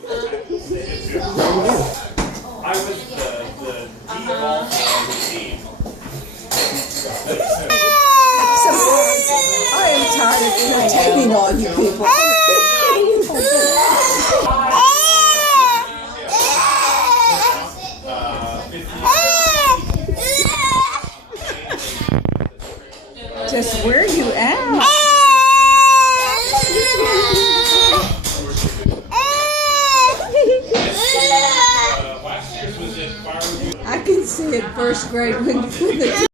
I was the default team. I am tired of entertaining all you people. Just where you at? I can see it first grade when the